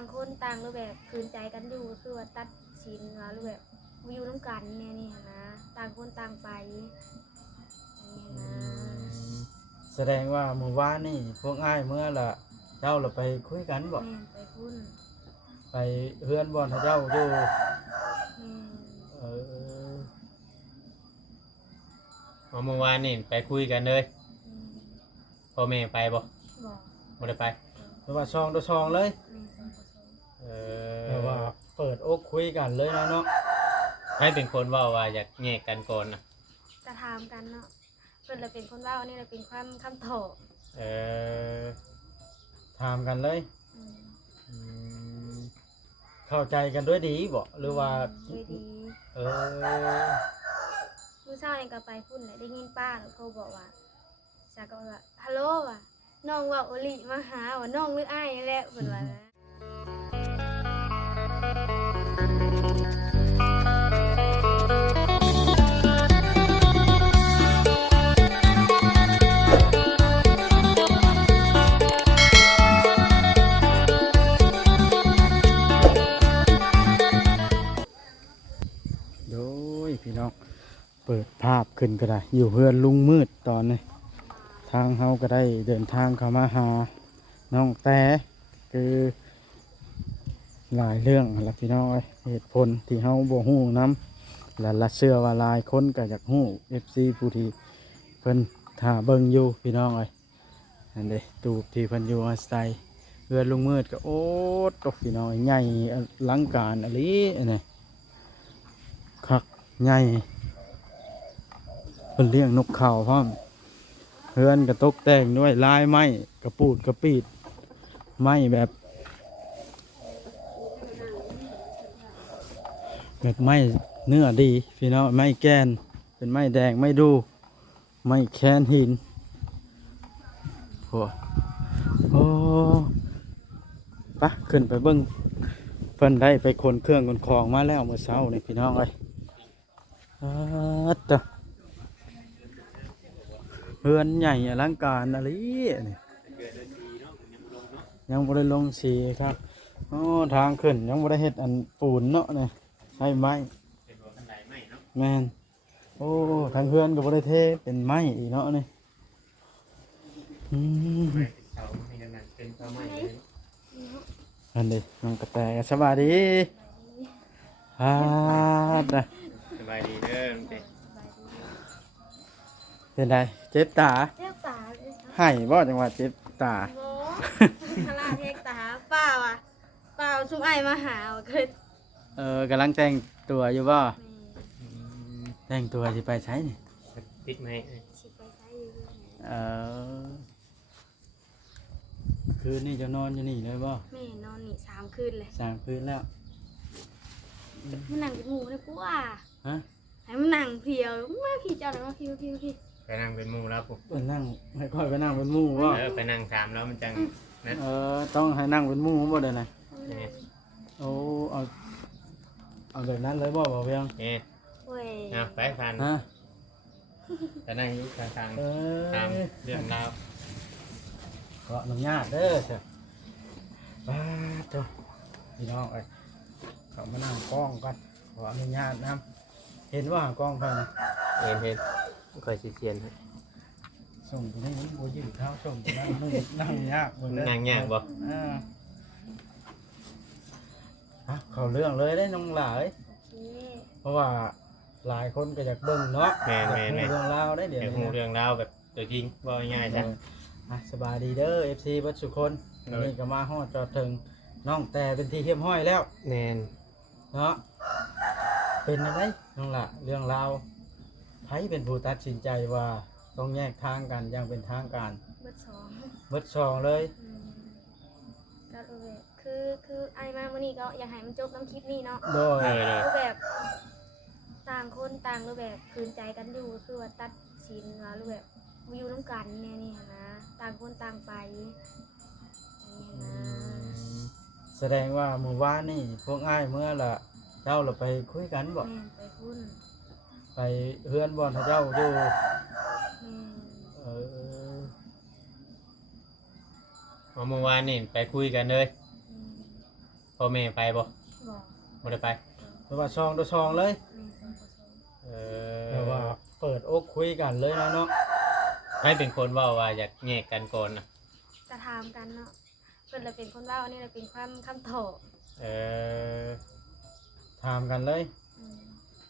างคนต่างรูปแบบคืนใจกันอยู่คือว่าตัดสินว่ารูปแบบมาอยู่น้ำกันเนี่ยนี่หั้นนะต่างคนต่างไปนี่นะ แสดงว่าเมื่อวานนี่พวกอ้ายเมื่อละเจ้าเราไปคุยกันบ่ แม่นไปพุ่นไปเฮือนบ่อนให้เจ้าอยู่ แม่น เออ เมื่อวานนี่ไปคุยกันเลยพ่อแม่ไปบ่ บอก บ่ได้ไป แปลว่าซองต่อซองเลย แม่นสองคน เอ แปลว่าเปิดอกคุยกันเลยนะเนาะ ให้เป็นคนเว้าว่าอยากแยกกันก่อนนะ กระทำกันเนาะเพิ่นเลยเป็นคนเว้านี่เลยเป็นความคำโถ เออ ถามกันเลย อืม อืม เข้าใจกันด้วยดีบ่หรือว่า ด้วยดี เออ มื้อเช้าเองก็ไปพุ่นเลยได้ยินป้าโทรบอกว่าจากก็ว่าฮัลโหลว่ะน้องว่าโอลิมาหาว่าน้องหรืออ้ายนี่แหละเพิ่นว่านะ โดยพี่น้องเปิดภาพขึ้นก็ได้อยู่เพื่อนลุงมืดตอนนี้ทางเฮาก็ได้เดินทางเข้ามาหาน้องแต่คือหลายเรื่องละพี่น้องเอ้ยเหตุผลที่เฮาบ่ฮู้นํและละเชื่อว่าหลายคนก็อยากฮู้ FC ผู้ที่เพิ่นถ้าเบิ่งอยู่พี่น้องเอ้ยอันเด้ตูบที่เพิ่นอยู่อาศัยเพื่อนลุงมืดก็โอ๊ตตกพี่น้องเอ้ยใหญ่อลังการอะลีอันนี้ คักใหญ่เป็นเลี้ยงนกเขาพร้อมเฮือนกระตกแต่งด้วยลายไม้กระปูดกระปีดไม้แบบไม้เนื้อดีพี่น้องไม้แกนเป็นไม้แดงไม้ดูไม้แคนหินโอ้ปะขึ้นไปเบิ้งเพิ่นได้ไปขนเครื่องขนของมาแล้วเมื่อเช้านี่พี่น้องเอ้ย ตะเรือนใหญ่อลังการอะไรนี่ยังบ่ได้ลงสีครับอ๋อทางขึ้นยังบ่ได้เฮ็ดอันปูนเนาะนี่ใช้ไม้แม่นโอ้ทางเรือนก็บ่ได้เทเป็นไม้อีกเนาะนี่อืมอันนี้น้องกระแตสบายดีตะ สบายดีเด้อลุงเต้ เป็นไงเจ็บตา เทพตาเลยครับ ให้บ่จังหวะเจ็บตา โมพลาเทพตาเปล่าอ่ะเปล่าซุมไอ้ายมาหาว่าเกิด กำลังแต่งตัวอยู่บ่ แม่ แต่งตัวสิไปใช้นี่ ติดไหม สิไปใช้อยู่เรื่อย เออคืนนี้จะนอนอยู่นี่เลยบ่ แม่นอนนี่3 คืนเลย สร้างคืนแล้ว มันนั่งเป็นหมูเลยกูอ่ะ ฮะ ให้มันนั่งเพียวมาพี่เจ้าหน่อยมาพี่ ไปนั่งเป็นหมู่แล้วปุ๊บ ไปนั่งให้ค่อยไปนั่งเป็นหมู่บ่ ไปนั่งถามแล้วมันจังนะ ต้องให้นั่งเป็นหมู่บ่ได้นะ นี่ โอ้เอาแบบนั้นเลยบ่เพียง นี่ โอ้ย นะไปพัน ฮะ จะนั่งอยู่ข้าง เอ ๆตามเรื่องราว ขออนุญาตเด้อเถอะป้าเจ้าพี่น้องเอ้ยเขามานั่งกล้องกันขออนุญาตนะเห็นว่ากล้องเพิ่นนะ เห็นคอยสิเขียนให้ ส่งไปได้ยังบ่ยืดเท้าส่งไปนั่งนู่นนั่งยากเบิ่งเด้อ นั่งยากบ่ เข้าเรื่องเลยได้น้องหลาย โอเค เพราะว่าหลายคนก็อยากเบิ่งเนาะ แม่น อยากรู้เรื่องราวได้เดี๋ยว เดี๋ยว นี้ หู นะ เรื่องราวแบบตัวจริงว่าง่ายๆจ้ะ สบายดีเด้อ FC เบัดสุคนวันนี้ก็มาฮอดจอดถึงน้องแต่เป็นที่เฮียมห้อยแล้ว แน่น เนาะเป็นอะไรน้องละเรื่องราวไผเป็นผู้ตัดสินใจว่าต้องแยกทางกันอย่างเป็นทางการ เบิด2 เบิดซองเลย ก็เลยคือไอ้ายมามื้อนี้ก็อยากให้มันจบน้ำคลิปนี้เนาะ โดย รูปแบบต่างคนต่างรูปแบบคืนใจกันอยู่คือว่าตัดสินว่ารูปแบบมาอยู่น้ำกันเนี่ยนี่หั้นนะต่างคนต่างไปนี่นะ แสดงว่าเมื่อวานนี่พวกอ้ายเมื่อละเจ้าเราไปคุยกันบ่ แม่นไปพุ่น ไปเฮือนบ่อนให้เจ้าอยู่ แม่น เออ เมื่อวานนี่ไปคุยกันเลย อืม พ่อแม่ไปบ่ บอก บ่ได้ไป เพราะว่าซองต่อซองเลย แม่คนผสม เอ แต่ว่า อ เปิดอกคุยกันเลยนะเนาะ ให้เป็นคนเว้าว่าอยากแยกกันก่อนน่ะ กระทำกันเนาะเพิ่นเลยเป็นคนเล่าอันนี้เลยเป็นความคำโถ เออ ถามกันเลย อืม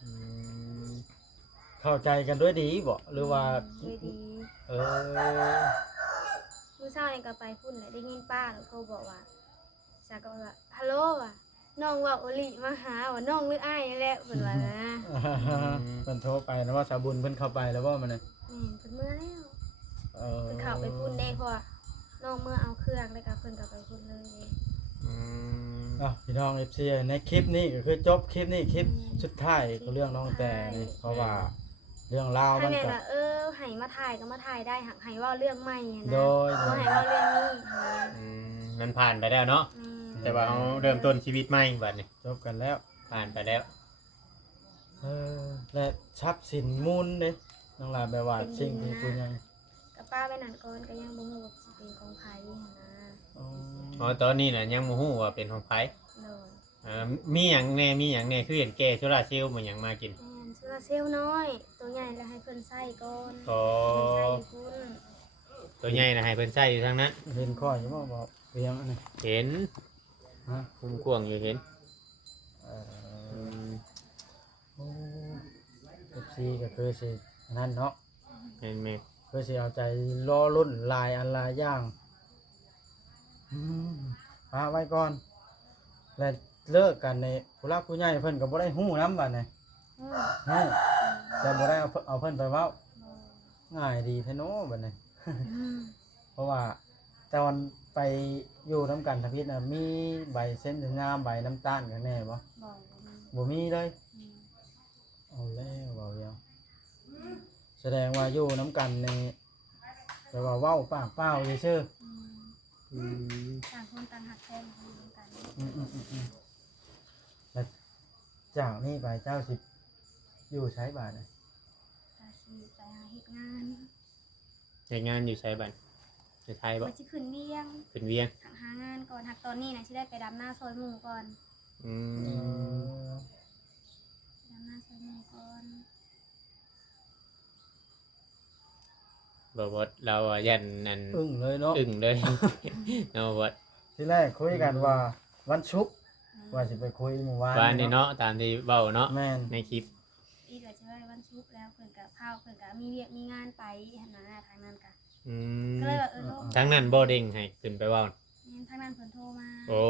อืม เข้าใจกันด้วยดีบ่หรือว่า ด้วยดี เออ มื้อเช้านี่ก็ไปพุ่นแหละได้ยินป้าแล้วเขาบอกว่าจากก็ว่าฮัลโหลว่ะน้องว่าโอลิมาหาว่าน้องหรืออ้ายนี่แหละเพิ่นว่านะ เพิ่นโทรไปนะว่าสาวบุญเพิ่นเข้าไปแล้วว่ามันน่ะ แม่นเพิ่นเมื่อแล้ว เออ เพิ่นเข้าไปพุ่นได้เพราะว่าน้องเมื่อเอาเครื่องแล้วก็เพิ่นก็ไปพุ่นเลย อืม พี่น้อง FC ในคลิปนี้ก็คือจบคลิปนี้คลิปสุดท้ายก็เรื่องน้องแต่นี่เพราะว่าเรื่องราว ถ้า มัน แม่ ก็ ว่าให้มาถ่ายก็มาถ่ายได้หักให้เว่าเรื่องใหม่อะนะ โดย บ่ให้เว่าเรื่องนี้นะ อืมมันผ่านไปแล้วเนาะ อืม แต่ว่าเราเริ่มต้นชีวิตใหม่บัดนี้ จบกันแล้ว ผ่านไปแล้ว และทรัพย์สินมูลเด้น้องหลานแบบว่าสิ่งที่คุณยัง กับป้าไปนั่นก่อนก็ยังบ่ฮู้ว่าสิเป็นของไผหั้นนะ อ๋อ อ๋อตอนนี้น่ะยังบ่ฮู้ว่าเป็นของไผ โดย มีหยังแน่คือเห็นแก่โซลาร์เซลล์มันหยังมากิน แม่นชื่อว่าเซลลน้อย ตัวใหญ่แล้วให้เพิ่นใส่ก่อน อ๋อ เพิ่นใส่อยู่พุ่น ตัวใหญ่น่ะให้เพิ่นใช้อยู่ทางนั้น เห็นข้ออยู่บ่บอกเรียงอันนี้ เห็น ฮะ คุ้มกวางอยู่เห็น เอ อื อ ม โอ้ FC ก็คือสินั่นเนาะ เห็นไหม คือสิเอาใจรอรุ่นลายอันลายอย่างพาไว้ก่อน และเลิกกันในผู้รักผู้ใหญ่เพิ่นก็บ่ได้ฮู้นำบัดนี้ อืม ฮู้แต่บ่ได้เอาเพิ่นไปเว้า บ่ ง่ายดีแท้เนาะบัดนี้ อืม เพราะว่าตอนไปอยู่น้ำกันทพิษน่ะมีใบเส้นงามใบน้ำตาลกันแน่บ่ บ่บ่มี บ่มีเลย อืม เอาแล้วเว้าเดียวแสดงว่าอยู่น้ำกันในแต่ว่าเว้าปากเปล่าซื่อ อืม อืม ต่างคนต่างหักแพงอยู่กัน ๆแล้วจากนี้ไปเจ้าสิอยู่ใช้บาทน่ะ ก็สิไปหาเฮ็ดงาน เฮ็ดงานอยู่ไสบัดในไทยบ่ ว่าสิขึ้นเวียง ขึ้นเวียง หางานก่อนหักตอนนี้นะที่ได้ไปดำหน้าซอยหมู่ก่อน อื เอ ม อ ดำหน้าซอยหมู่ก่อน บ่ว่าเราอะยันนั่น อึ้งเลยเนาะ อึ้งเลย เนาะว่า ที่แรกคุยกันว่าวันศุกร์ว่าสิไปคุยเมื่อวาน ว่านี่เนาะตามที่เว้าเนาะ แม่น ในคลิป อีกก็จะไว้วันชุกร์แล้วเพิ่นกับข้าวเพิ่นกับมีเวียกมีงานไปหันนะทางนั้นกะ อื ก็ ม เลยว่าโทร ทั้งนั้นบ่เด้งให้ขึ้นไปเว้า งั้นทางนั้นเพิ่นโทรมา โอ้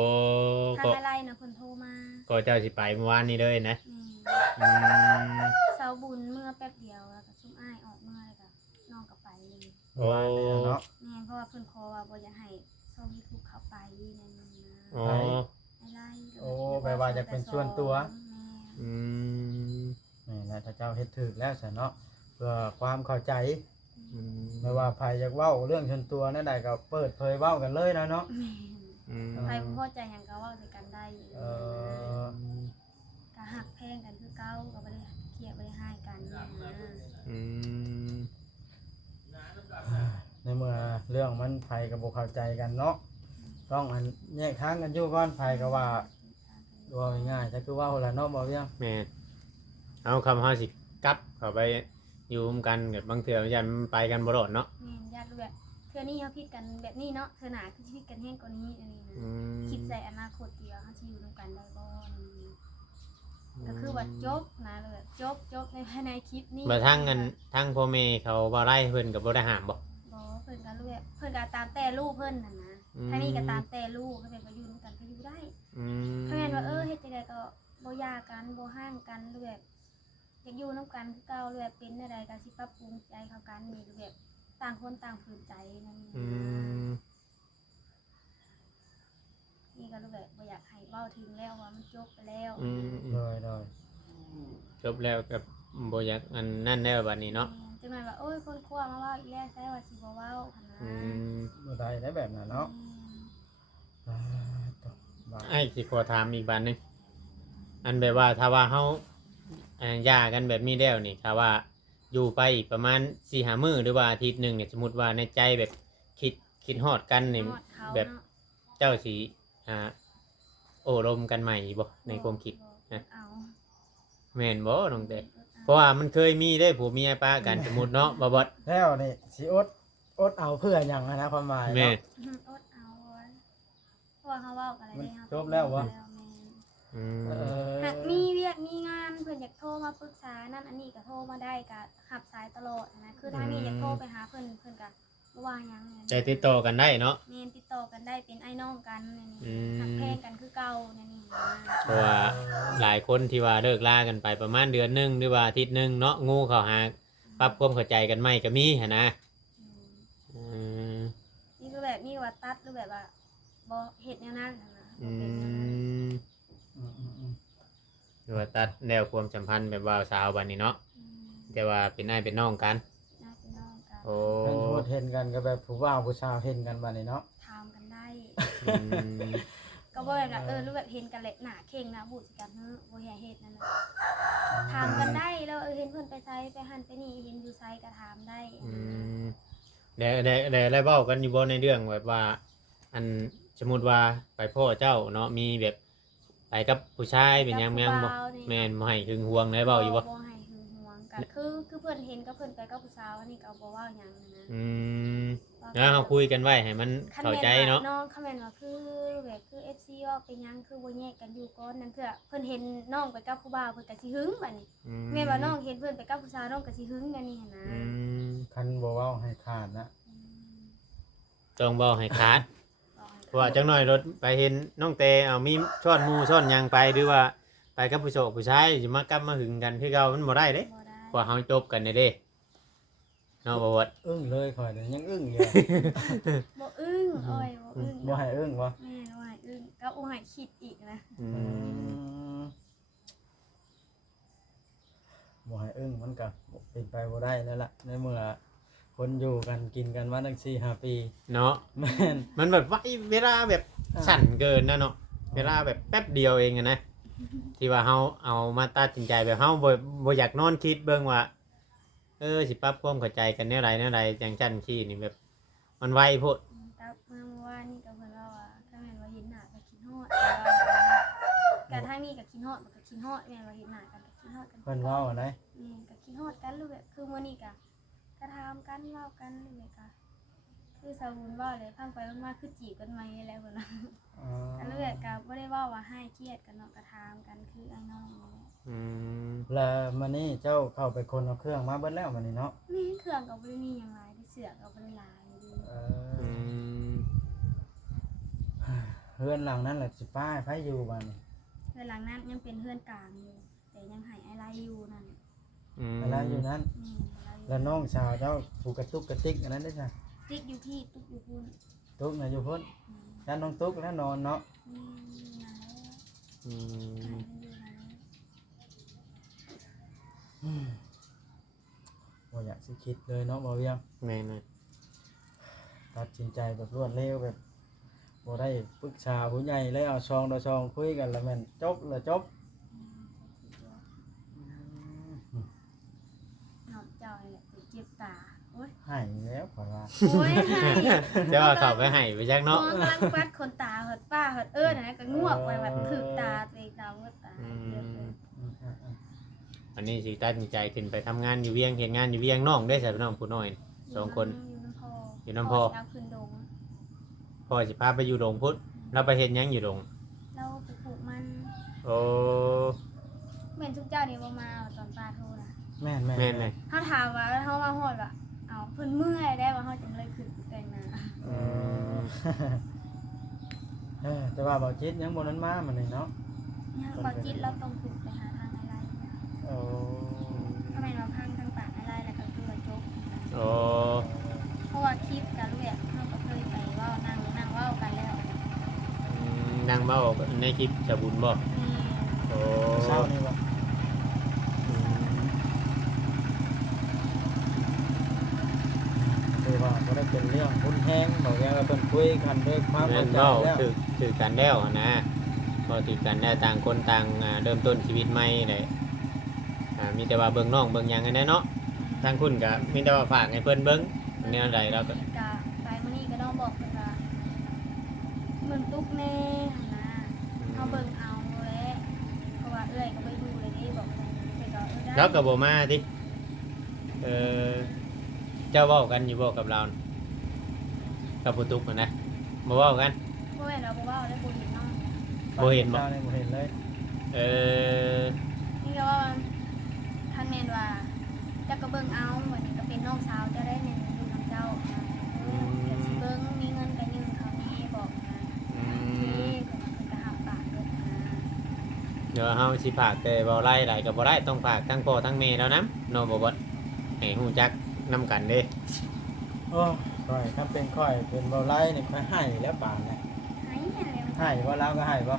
ทาง ก็ อะไรนะเพิ่นโทรมา ก็เจ้าสิไปเมื่อวานนี้เลยนะ แม่ อืม เสาบุญเมื่อแป๊บเดียวแล้วก็ซุ่มอ้ายออกเมื่อแล้วก็น้องก็ไปเลย เมื่อวานเนี่ยเนาะ แม่นเพราะว่าเพิ่นขอว่าบ่อยากให้ช่อง YouTube เข้าไปในนั้นนะ อ๋อ ไล่ โอ้แปลว่าจะเป็นส่วนตัว แม่ อืม นี่แหละถ้าเจ้าเฮ็ดถูกแล้วซะเนาะเพื่อความเข้าใจ อืม ไม่ว่าภัยอยากเว้าเรื่องชนตัวนั่นใดก็เปิดเผยเว้ากันเลยนะเนาะ แม่น อืม ใครบ่พอใจหยังก็เว้าด้วยกันได้อยู่ เออ ก็หักแพงกันคือเก่าก็บ่ได้เครียดบ่ได้ให้กันนะ อืม ในเมื่อเรื่องมันภัยกับบ่เข้าใจกันเนาะต้องอันแยกทางกันอยู่ก่อนภัยก็ว่าว่าง่ายๆแต่คือเว้าล่ะเนาะบ่เวียง แม่นเอาคำเฮาสิกลับเข้าไปอยู่ร่วมกันกับบางเทื่อยันมันไปกันบ่รอดเนาะ แม่นญาติรู้แบบเทื่อนี้เฮาผิดกันแบบนี้เนาะเทื่อหน้าคือสิผิดกันแฮงกว่านี้อันนี้นะ อืม คิดใส่อนาคตเดียวเฮาสิอยู่ร่วมกันได้บ่ก็คือว่าจบนะเลยแบบจบในภายในคลิปนี้ บ่ทั้งอันทั้งพ่อแม่เขาบ่ไล่เพิ่นก็บ่ได้ห้ามบ่ บ่เพิ่นก็รู้แบบเพิ่นก็ตามแต่ลูกเพิ่นน่ะนะ อืม ทางนี้ก็ตามแต่ลูกเขาเป็นก็อยู่ร่วมกันก็อยู่ได้ อืม ถ้าแม่นว่าเฮ็ดจังไดก็บ่หย่ากันบ่ห่างกันหรือแบบอยากอยู่นํกันคือเก่าหรือแบบเป็นอะไรก็สิปรับปรุงใจเข้ากันนี่หรือแบบต่างคนต่างฝืนใจนั่น อืม นี่ก็รู้แบบบ่อยากให้เว้าถึงแล้วว่ามันจบไปแล้ว อืม โดย จบแล้วกับบ่อยากอันนั่นแล้วบัดนี้เนาะ จะมาว่าโอ้ยคนคั่วมาเว้าอีแล้วใช่ว่าสิบ่เว้าคั่นนะ อืม บ่ได้ได้แบบนั้นเนาะอ่าต่อว่า ไอ้สิขอถามอีกบัดหนึงอันแบบว่าถ้าว่าเฮาหย่ากันแบบนี้แล้วนี่ถ้าว่าอยู่ไปอีกประมาณ 4-5 มื้อหรือว่าอาทิตย์หนึงเนี่ยสมมุติว่าในใจแบบคิดฮอดกันนี่ ฮอดเขา แบบ เนาะ เจ้าสิโอ อ้ลมกันใหม่บ่ในความคิด เอา แม่นบ่น้องเต้เพราะว่ามันเคยมีได้ผัวเมียปะกันสมมุติเนาะบ่บ่ แล้วนี่สิอดเอาเพื่อหยังอะนะความหมาย แม่ เนาะ อดเอาไว้เพราะว่าเขาเว้ากันอะไรได้ จบแล้ววะ อืม หากมีเวียกมีงานเพิ่นอยากโทรมาปรึกษานั่นอันนี้ก็โทรมาได้ก็หับสายตลอดนะคือถ้ามีอยากโทรไปหาเพิ่นก็บ่ว่าหยัง ใจติดต่อกันได้เนาะ แม่นติดต่อกันได้เป็นไอ้น้องกันนี่ อืม หักแพงกันคือเก่านี่นะ เพราะว่าหลายคนที่ว่าเลิกลากันไปประมาณเดือนหนึงหรือว่าอาทิตย์หนึงเนาะงูเข้าหาปรับความเข้าใจกันใหม่ก็มีหั่นนะอืม นี่คือแบบนี่ว่าตัดหรือแบบว่าบ่เฮ็ดแนวนั้นนะ อื บ่เป็นแนวนั้น ม อืม หรือว่าตัดแนวความสัมพันธ์แบบว่าสาวบัดนี้เนาะ อืม แต่ว่าเป็นอ้ายเป็นน้องกัน น่าเป็นน้องกัน โอ้ เพิ่นพูดเห็นกันก็แบบผู้บ่าวผู้สาวเห็นกันบัดนี้เนาะ ถามกันได้ อืม ก็บ่แบบรู้แบบเห็นกันแหละหน้าเข่งนะบูดสิกันเฮ้อบ่อยากเฮ็ดนั่นน่ะถามกันได้แล้วเห็นเพิ่นไปไสไปหันไปนี่เห็นอยู่ไสก็ถามได้ อืมได้เว้ากันอยู่บ่ในเรื่องแบบว่า อันสมมุติว่าไปพ่อเจ้าเนาะมีแบบไปกับผู้ชายเป็นหยังแม่นบ่แม่นบ่ให้หึงหวงได้เว้าอยู่บ่ บ่ให้หึงหวงกันคือเพิ่นเห็นก็เพิ่นไปกับผู้สาวอันนี้ก็บ่เว้าหยังนะ อืมแล้วเฮาคุยกันไว้ให้มันเข้าใจเนาะ น้องคอมเมนต์ว่าคือแบบคือ FC ว่าเป็นหยังคือบ่แยกกันอยู่ก่อนนั่นคือเพิ่นเห็นน้องไปกับผู้บ่าวเพิ่นก็สิหึงบัดนี้ อื แม่นว่าน้องเห็นเพิ่นไปกับผู้สาวน้องก็สิหึงกันนี่หั่นนะ อืม คันบ่เว้าให้ขาดนะ ต้องเว้าให้ขาด บอกให้ เพราะว่าจังหน่อยรถไปเห็นน้องเตเอามีช้อนหมูช้อนหยังไปหรือว่าไปกับผู้โชคผู้ชายสิมากลับมาหึงกันคือเก่ามันบ่ได้เด้ บ่ได้ เพราะว่าเฮาจบกันเด้เนาะบ่ว่า อึ้งเลยข่อยเนี่ยยังอึ้งอยู่ บ่อึ้งอ้อยบ่อึ้ง บ่ให้อึ้งวะ แม่นบ่ให้อึ้งก็บ่ให้คิดอีกนะ อืม บ่ให้อึ้งมันก็เป็นไปบ่ได้แล้วล่ะในเมื่อคนอยู่กันกินกันมาตั้ง4-5 ปี เนาะ แม่น มันแบบว่าเวลาแบบสั่นเกินนะเนาะเวลาแบบแป๊บเดียวเองอะนะที่ว่าเฮาเอามาตัดสินใจแบบเฮาบ่อยากนอนคิดเบิ่งว่าสิปรับความเข้าใจกันแนวใดจังซั่นขี้นี่แบบ มันไวโพด แต่เมื่อวานนี่ก็เพิ่นว่าถ้าแม่นว่าเห็นหน้าก็คิดฮอดก็ทางนี้ก็คิดฮอดมันก็คิดฮอดแม่นว่าเห็นหน้ากันก็คิดฮอดกัน เพิ่นเว้าได้ แม่นก็คิดฮอดกันรู้แบบคือมื้อนี้ก็กระทำกันเว้ากันรู้แบบก็คือสาวบุญเว้าเลยพังไปมาคือจีบกันใหม่แล้วเพิ่นว่า อ๋อ กันรู้แบบก็บ่ได้เว้าว่าให้เครียดกันเนาะกระทำกันคือไอ้น้องนี่แหละ อืม แล้วมื้อนี้เจ้าเข้าไปคนเอาเครื่องมาเบิดแล้วมื้อนี้เนาะ แม่นเครื่องก็บ่ได้มีหยังหลายที่เสือก็บ่ได้หลายอยู่ดี อืม เฮือนหลังนั้นแหละสิป้าให้ไผอยู่บัดนี้ เฮือนหลังนั้นยังเป็นเฮือนกลางอยู่แต่ยังให้ไอ้ไรอยู่นั่น อืม อะไรอยู่นั้น ไอ้ไรอยู่ แล้วน้องสาวเจ้าผูกกระตุกกระติกอันนั้นได้จ้ะ ติ๊กอยู่พี่ตุ๊กอยู่พุ่น ตุกน่ะอยู่พุ่นด้านน้องตุกแล้วนอนเนาะ นั่นแหละ อืม อยู่นั่นแหละ บ่อยากสิคิดเลยเนาะบ่เวียง แม่น ตัดสินใจแบบรวดเร็วแบบบ่ได้ปรึกษาผู้ใหญ่เลยเอาซองต่อซองคุยกันแล้วแม่นจบแล้วจบ น้องเจ้านี่แหละไปเจ็บตาโอ้ย ให้แล้วข่อยว่า โอ้ยให้ ๆจะว่าเข้าไปให้ไปจัก น้อ เนาะ งกำลังปัดขนตาเหิดป้าเหิดนะก็งวกไปแบบถึกตาตัวเองตาเมื่อตาเยอะเลย อันนี้สิตัดสินใจขึ้นไปทำงานอยู่เวียงเฮ็ดงานอยู่เวียงน้องได้ใส่พี่น้องผู้น้อย สองคน อยู่น้ำพอ อยู่น้ำพอ เอาขึ้นดง พ่อสิพาไปอยู่โรงพุทธเราไปเฮ็ดหยังอยู่โรง เราไปปลูกมัน โอ้ เหม็นทุกเจ้านี่บ่มาตอนป้าโทรนะ แม่นแม่น แม่นเลย เขาถามว่าแล้วเขามาฮอดว่าเอาเพิ่นเมื่อยได้ว่าเขาจึงเลยขึ้นแต่งหน้า อืม แต่ว่าบ่จิตยังบ่นั้นมามื้อนี้เนาะ เนี่ยบางจิตเราต้องขึ้นไปหาทางอะไร โอ้ ทำไมเราพังทางปากอะไรแล้วก็คือว่าจบ โอ้ เพราะว่าคลิปกับลูกเขาก็เคยไปเว่านั่งเว่ากันแล้ว นางเว้าในคลิปสะบุญบ่ นี่ โอ้ เช้านี้บ่คือว่าบ่ได้เป็นเรื่องรุนแรงบ่แย่ว่าเพิ่นคุยกันด้วยความ แม่ เข้าน ใจ เว้า แล้ว ถือกันแล้วนะบ่ถือกันแล้วต่างคนต่างเริ่มต้นชีวิตใหม่ได้มีแต่ว่าเบิ่งน้องเบิ่งหยังกันได้เนาะทางคุณก็มีแต่ว่าฝากให้เพิ่นเบิ่งแนวใดเราก็ กะไปมื้อนี้ก็ต้องบอกเพิ่นว่าเบิ่งตุ๊กแน่หั่นนะเขาเบิ่ง เราก็บ่มาติเออเจ้าเว้ากันอยู่บ่กับเราน่ะกับผู้ตุกน่ะนะบ่เว้ากัน บ่แม่นเราบ่เว้าได้บ่เห็นเนาะ บ่เห็นบ่ เจ้านี่บ่เห็นเลย เออ นี่ก็ว่าท่านแม่นว่าเจ้าก็เบิ่งเอาเหมือนก็เป็นน้องสาวเจ้าได้แม่นอยู่นํเจ้าก็สิเบิ่งมีเงินก็ยืมเขานี่บอกนะ อื นี่ ม ก็หักปากเลยนะ เดี๋ยวเฮาสิฝากแต่บ่ไล่หลายก็บ่ได้ต้องฝากทั้งพ่อทั้งแม่แล้วนํเนาะบ่บ่ให้ฮู้จักนำกันเด้ โอ้ค่อยถ้าเป็นค่อยเป็นเบาไล่นี่ค่อยให้แล้วป่านเนี่ย หายอะไรมัน ให้บ่แล้วก็ให้บ่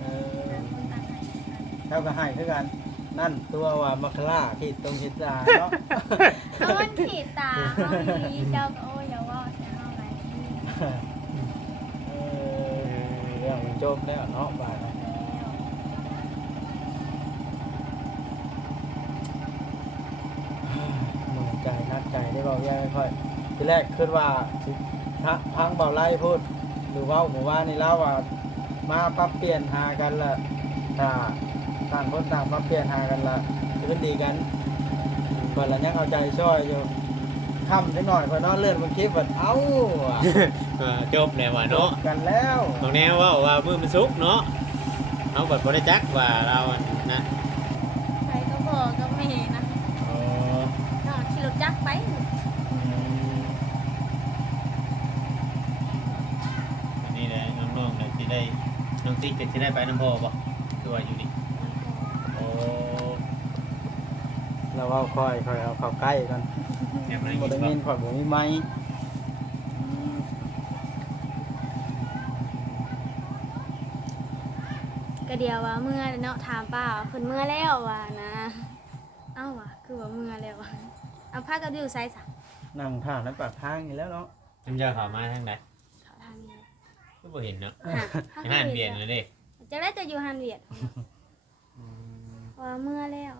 เออ คนต่างหายกัน เจ้าก็ให้คือกันนั่นตัวว่ามัคคล่าที่ตรงทิศตาเนาะ เอามันขีดตาเอาอีเจ้าก็โอ้ยอย่าว่าแต่เอาอะไรนี่ เออเรื่องมันจบแล้วเนาะบาดนี้ แล้ว เหมือนใจนักใจได้เบาแย่ไม่ค่อยทีแรกคิดว่าสิพังเบาไล่พูดหรือว่าผมว่านี่เล่าว่ามาปรับเปลี่ยนหากันละถ้าต่างคนต่างปรับเปลี่ยนหากันละจะเป็นดีกันเปิดแล้วยังเอาใจช่วยอยู่ค่ำนิดหน่อยพอนอนเลื่อนบนคลิปว่าเอ้าว่ะ จบแล้วว่าเนาะ กันแล้ว ตรงแนวว่ามื้อมันสุกเนาะเฮาแบบบ่ได้จักว่าเราอันนะ ใครก็บอกก็ไม่เห็นนะ อ๋อ น้องขี่รถจักรไป อันนี้แหละน้องๆเนี่ยสิได้น้องติ๊กก็สิได้ไปนำพ่อบ่ตัวาอยู่นี่โอ้ เราเอาค่อยเอาเข้าใกล้กัน แอบได้ บ่ ยิน ได้ บ่ ยินข่อยบ่มีไม้ ก็เดียวว่าเมื่อเนาะถามป้าว่าเพิ่นเมื่อแล้วว่านะเอ้าว่ะคือว่าเมื่อแล้วว่ะเอาผ้ากับอยู่ไซส์ นั่งท่าในปากทางนี่แล้วเนาะ จำเจ้าเข้ามาทางใด เขาทางนี้ ก็บ่เห็นเนาะ ฮะ อาหารเปลี่ยนเลยเด้ จะได้จะอยู่ฮันเวียด อืม ว่าเมื่อแล้ว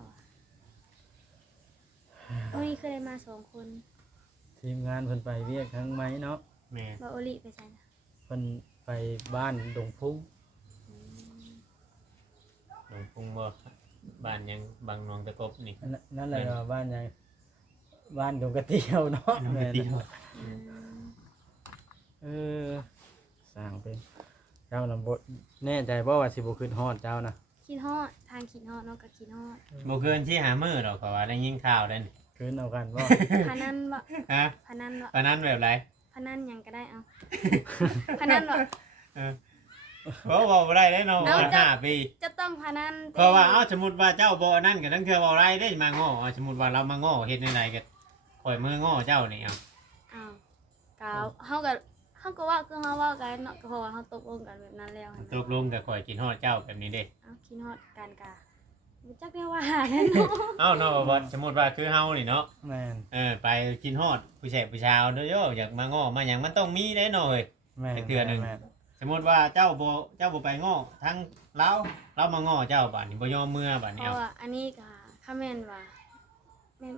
โอ้ยเคยได้มา2 คน ทีมงานเพิ่นไปเวียกทั้งไม้เนาะ แม่ บ่โอลิไปใส่นะ เพิ่นไปบ้านดงพุ่ง หลวงพุงบ่บ้านยังบางหนองตะกบนี่ นั่นแหละว่าบ้านยังบ้านดงกระเตียวเนาะ ดงกระเตียว อืม เออสร้างเป็นเจ้าลำบดแน่ใจบ่ว่าสิบ่ขึ้นฮอดเจ้านะ คิดฮอดทางคิดฮอดเนาะก็คิดฮอด บ่เกินที่หามื้อดอกเพราะว่าได้ยินข่าวแล้วนี่ ขึ้นเอากันบ่ พนันบ่ ฮะ พนันบ่ ตอนนั้นแบบไร พนันหยังก็ได้เอาพนันบ่ เพราะว่าบ่ได้ได้เนาะ เอา ว่า จ้ะ 5ปี จะต้องพนัน เพราะว่าเอ้าสมมุติว่าเจ้าบ่นั่นก็ทั้งเทื่อบ่ไรได้มาง้อเอาสมมุติว่าเรามาง้อเฮ็ดจังไดก็ข่อยมือง้อเจ้านี่เอา อ้าวกาวเฮาก็ว่าคือเฮาเว้ากันเนาะก็เพราะว่าเฮาตกลงกันแบบนั้นแล้วหั่น ตกลงกับข่อยกินฮอดเจ้าแบบนี้เด้ เอาคิดฮอดกันกะรู้จักแม่ว่าแน่เนาะ เอ้าเนาะบ่สมมุติว่าคือเฮานี่เนาะ แม่น ไปกินฮอดผู้แสบผู้ชาวเด้อโยอยากมาง้อมาหยังมันต้องมีได้เนาะเฮ้ย แม่น ไอ้เทื่อหนึ่ง แม่น สมมุติว่าเจ้าบ่ไปง้อทั้งเรามาง้อเจ้าบัดนี้บ่ยอมเมื่อบัด เพ นี้ ราะ เอา ว่าอันนี้ก็ถ้าแม่นว่าแม่น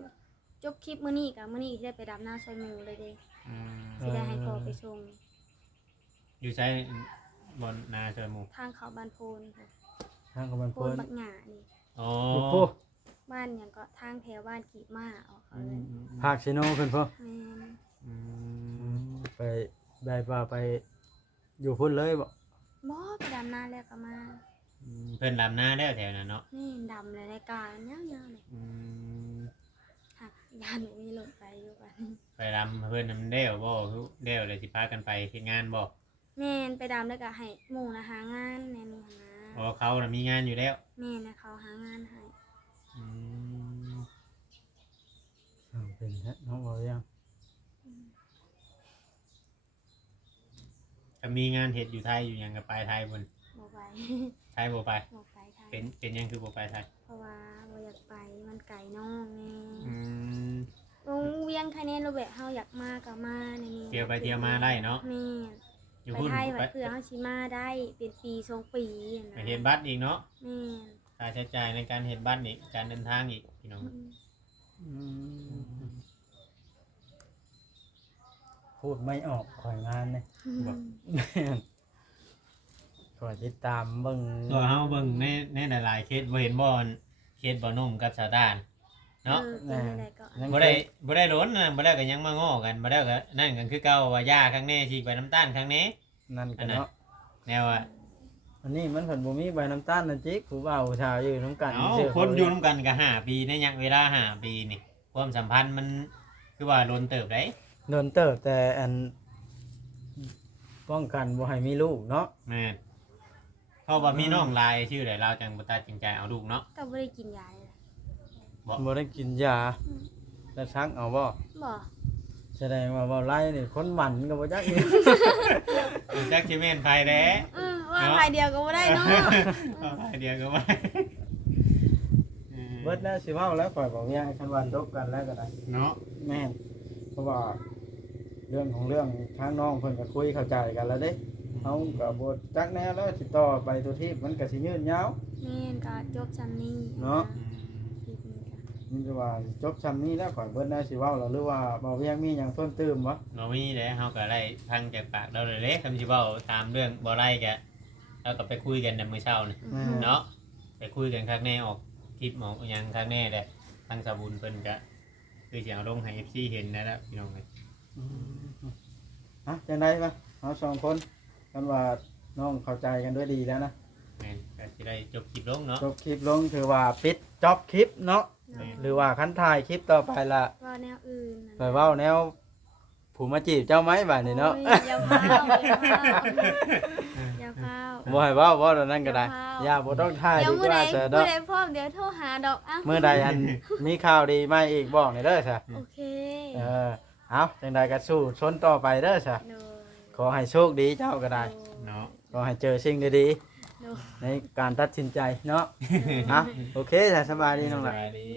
จบคลิปมื้อนี้ก็มื้อนี้สิได้ไปดำนาซอยหมู่เลยเด้ อืม สิได้ให้พ่อไปส่ง อยู่ใช้บนนาเจอหมู่ ทางเขาบ้านโพนค่ะ ทางกับมัน โพ เพิ่ น น บักหง่านี่ อ๋อ อยู่พุ บ้านหยังก็ทางแถวบ้านกีบมาเอาเขาเลย ภาคชิโนเพิ่นพุ แม่น อืม ไปได้ว่าไปอยู่พุ่นเลยบ่ บ่ไปดำนาแล้วก็มา เพิ่นลำหน้าแล้วแถวนั้นเนาะ นี่ดำเลยรายการยาวๆเลย อืม หักยานหนูมีรถไปอยู่กัน ไปลำเพิ่นนำเด้วบ่คือเด้วเลยสิพากันไปเฮ็ดงานบ่ แม่นไปดำแล้วก็ให้หมู่นะหางานแน่นอนนะ อ๋อเขาน่ะมีงานอยู่แล้ว แม่นะเขาหางานให้ อืม สร้างเป็นฮะน้องบ่ยัง ถ้ามีงานเฮ็ดอยู่ไทยอยู่หยังก็ไปไทยพุ่น บ่ไป ไทยบ่ไป บ่ไปไทย เป็นหยังคือบ่ไปไทย เพราะว่าบ่อยากไปมันไกลน้องแน่ อืม โรงเวียงใครแน่เราแบบเฮาอยากมาก็มาในนี้ เที่ยวไปเที่ยวมาได้เนาะ แม่น อยู่ ไป พุ่น ไทย ไป ไว้เพื่อเฮาสิมาได้เป็นปี2 ปีนะ ไปเฮ็ดบัตรอีกเนาะ แม่น ค่าใช้จ่ายในการเฮ็ดบัตรอีกการเดินทางอีกพี่น้อง พูดไม่ออกข่อยงานเนี่ย บอก แม่นข่อยติดตามเบิ่ง ตัวเฮาเบิ่งในหลายๆเคสบ่เห็นบ่อนเคสบ่นุ่มกับสาวด้าน เนาะ เป็นอะไรก็ ยัง บ่ได้ล้นนะบ่ได้ก็ยังมาง้อกันบ่ได้ก็นั่นกันคือเก่าว่าย่าครั้งนี้ฉีกใบน้ำตาลครั้งนี้ นั่นกันเนาะ แนวว่า อันนี้มันเพิ่นบ่มีใบน้ำตาลนั่นจิกผู้บ่าวผู้ชายอยู่นํกัน เอ้า ชื่ คนอยู่นํกันก็5ปีในยังเวลา5ปีนี่ความสัมพันธ์มันคือว่าล้นเติบได้ โดนเติบแต่อันป้องกันบ่ให้มีลูกเนาะ แม่นเพราะว่ามีน้องลายชื่อใดเราจังบ่ตัดสินใจเอาลูกเนาะ ก็บ่ได้กินยาเลย บ่ได้กินยาแล้วชักเอาบ่ บ่ แสดงว่าเว้าไล่นี่คนหมันก็บ่จักนี่ จักสิแม่นไผแด้ ว่าภายเดียวก็บ่ได้เนาะ ไผเดียวก็ว่า เบิดแล้วสิเว้าแล้วปล่อยบ่มีคันว่าจบกันแล้วก็ได้ เนาะ แม่นเพราะว่าเรื่องของเรื่องทางน้องเพิ่นก็คุยเข้าใจกันแล้วเด้เฮาก็บ่จักแน่แล้วสิต่อไปตัวที่มันก็สิยืดยาว แม่นก็จบซ้ำนี้ เนาะ คลิปนี้ก็ มันจะว่าจบซ้ำนี้แล้วข่อยเบิดแล้วสิเว้าแล้วหรือว่าบ่เวียงมีหยังเพิ่มเติมบ่ บ่มีเด้เฮาก็ได้ฟังจากปากเราเลยเด้คำสิเว้าตามเรื่องบ่ไล่ก็เราก็ไปคุยกันในมื้อเช้านี่ เนาะไปคุยกันครั้งแน่ออกคลิปหมอกยังครั้งแน่เลยทางสาบุญเพิ่นก็คือเสียงลงให้ FC เห็นนะแล้วพี่น้องเลย จังได๋วะเฮาสองคนกันว่าน้องเข้าใจกันด้วยดีแล้วนะ แม่นก็สิได้จบคลิปลงเนาะ จบคลิปลงถือว่าปิดจอบคลิปเนาะ เนาะ หรือว่าคันถ่ายคลิปต่อไปละ ว่าแนวอื่น ไปเว้าแนวผู้มาจีบเจ้าไหมบัดนี้เนาะ โอ้ยอย่าพาวอย่าพาว บ่ให้เว้าบ่ตอนนั้นก็ได้ อย่าพาว อย่าบ่ต้องถ่าย เดี๋ยว ดี มื้อก ใด ว่าเสียด มื้ อ อก ใดพร้อมเดี๋ยวโทรหาดอกอ่ะ มื้อใดอันมีข่าวดีมาอีกบอกหน่อยเด้อซะ โอเค เอาจังใดก็สู้ชนต่อไปเด้อซะ โดย ขอให้โชคดีเจ้าก็ได้ เนาะ ขอให้เจอสิ่งดี โดย ๆในการตัดสินใจเนาะ โอเคจ้ะสบายดีน้องห ส ล่ะ บายดี